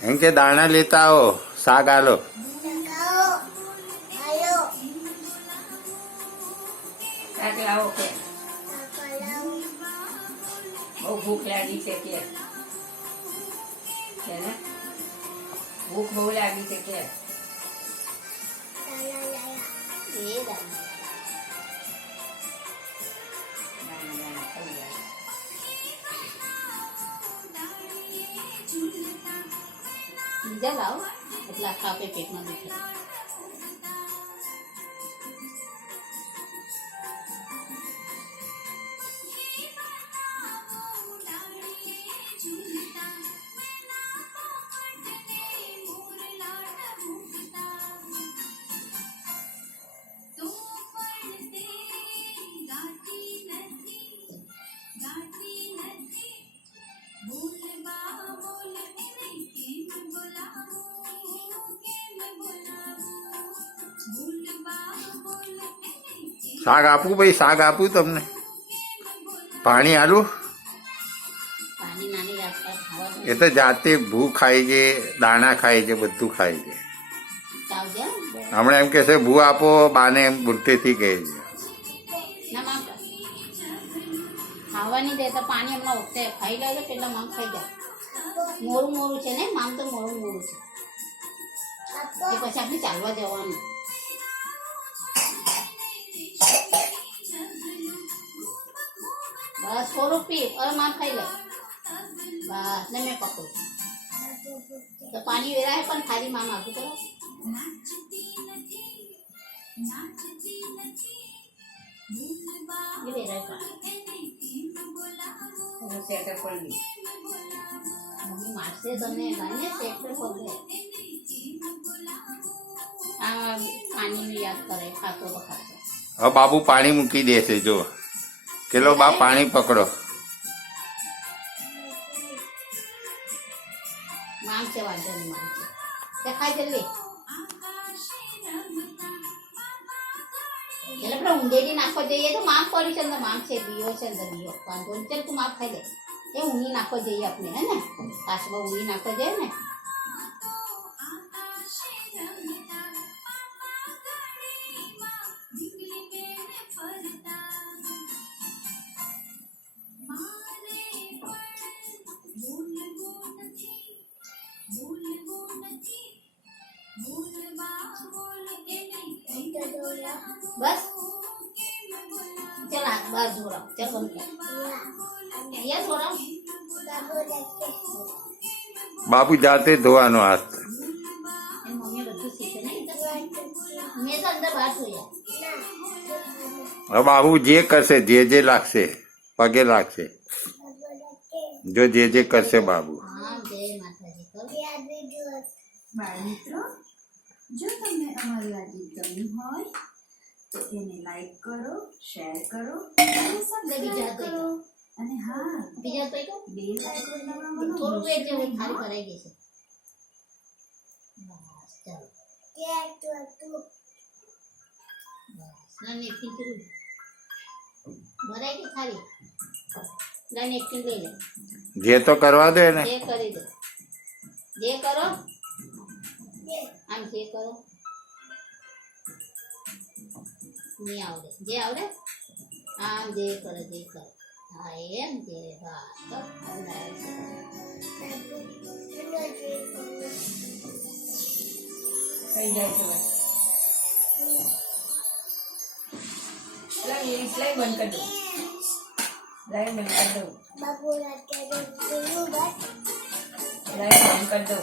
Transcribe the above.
इनके दाना लेता आओ, साग आलो। भूख लागी છે કે ભૂખ બહુ લાગી છે કે બીજા લાવો એટલે આખા આપે પેટમાં દુખે. શાક આપું ભાઈ, શાક આપું તમને, પાણી આલું. એ તો જાતે ભૂ ખાય છે, દાણા ખાય છે, બધું ખાય છે. હમણાં એમ કે છે ભૂ આપો, બાને એમ બોલતેથી કહે છે. ખાવાની દે તો પાણી હમણાં ઉઠે ખાઈ લે તો પેલા મામ ખાઈ જાય. મોરું મોરું છે ને મામ, તો મોરું મોરું છે. એ પછી આપણે ચાલવા જવાનું. બસ થોડું પી, હવે મામ ખાઈ લે. બસ ને મેં પકડું તો પાણી વેરાય પણ ખાલી મામ આવતું કરો. એ વેરાય પાણી સેટર પડી મમ્મી મારશે તને ગાને સેટર પકડે. આ પાણીનું યાદ કરે ખાતો તો ખાતો. હવે બાબુ પાણી મૂકી દેશે, જો ચલો બા પાણી પકડો. મામ છે વાંધો નહીં, મામ છે તે ખાઈ જલ્દી. એટલે આપણે ઊંધેડી નાખવા જઈએ તો માપ પડી છે અંદર, માપ છે બીઓ છે અંદર બીઓ વાંધો નહીં. ચાલ તું માપ ખાઈ લે. એ ઊંઘી નાખવા જઈએ આપણે, હે ને કાશમાં ઊંઘી નાખવા જઈએ ને. બસ ચલ હાથ બાર જોડાવ. ચલ બંધ કર. અહીંયા જોડાવ. બાબુ જાતે ધોવાનો હાથ. મમ્મી બધું શીખે ને, મેં તો અંદર બહાર જોયા. હવે બાબુ જે કરશે, જે લાગશે પગે લાગશે, જો જે કરશે બાબુ. હા જય માતાજી. બાળ મિત્રો, જો તમને અમારી આ ગીત ગમી હોય તો એને લાઈક કરો, શેર કરો અને સબસ્ક્રાઇબ કરો. અને હા, બીજા તો બેલ આઇકોન દબાવવાનું થોડું વેચ જેવું ખાલી ભરાઈ ગઈ છે. બસ ચાલો. બસ ના નેકિંગ કરું ભરાઈ ગઈ ખાલી. ના નેકિંગ લઈ લે. જે તો કરવા દે ને, જે કરી દે. જે કરો આમ, જે કરો નહીં આવડે, જે આવડે આમ જે કરે, જે કરે. હા એમ જે હા થઈ જાય છે. લાઈવ બંધ કરી દો. લાઈવ બંધ કરી દો. લાઈવ બંધ કરી દો.